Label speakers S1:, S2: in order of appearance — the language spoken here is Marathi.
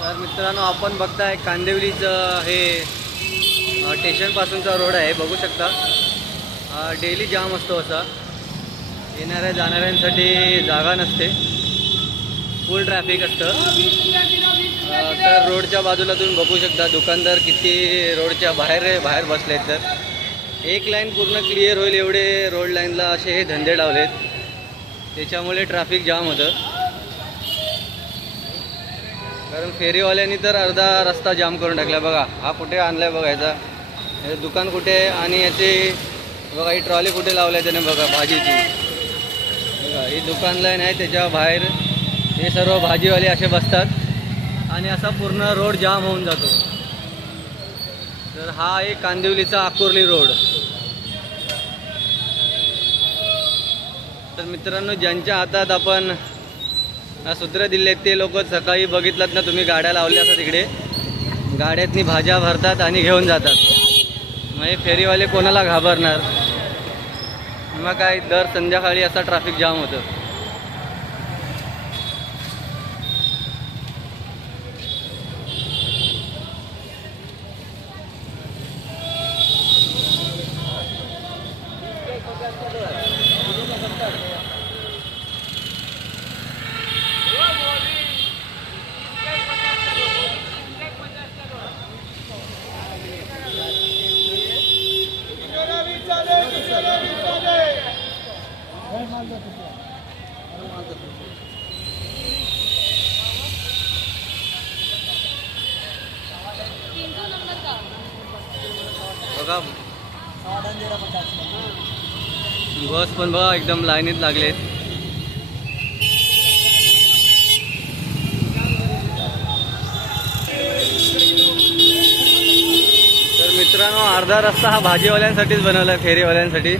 S1: तर मित्रांनो आपण बघताय कांदिवलीचं हे स्टेशनपासूनचा रोड आहे. बघू शकता. डेली जाम असतो असा. येणाऱ्या जाणाऱ्यांसाठी जागा नसते. फुल ट्रॅफिक असतं. तर रोडच्या बाजूला तुम्ही बघू शकता दुकानदार किती रोडच्या बाहेर बाहेर बसले तर. एक लाईन पूर्ण क्लिअर होईल एवढे रोड लाईनला असे हे धंदे लावलेत. त्याच्यामुळे ट्रॅफिक जाम होतं. कारण फेरीवाल्यांनी तर अर्धा रस्ता जाम करून टाकला. बघा हा कुठे आणला आहे बघायचा दुकान कुठे आहे आणि याची बघा ही ट्रॉली कुठे लावल्या त्याने बघा भाजीची. बघा ही दुकान लाईन आहे त्याच्या बाहेर हे सर्व भाजीवाले असे बसतात. आणि असा पूर्ण रोड जाम होऊन जातो. तर हा आहे कांदिवलीचा आकुर्ली रोड. तर मित्रांनो ज्यांच्या हातात आपण सूत्र दिले ते लोक सकाळी बघितलात ना तुम्ही गाड्या लावल्या असतात तिकडे गाड्यातनी भाज्या भरतात आणि घेऊन जातात. मग हे फेरीवाले कोणाला घाबरणार? मग काय दर संध्याकाळी असा ट्रॅफिक जाम होतं. बघा. बस पण बघा एकदम लाईनीत लागलेत. तर मित्रांनो अर्धा रस्ता हा भाजीवाल्यांसाठीच बनवला आहे फेरीवाल्यांसाठी.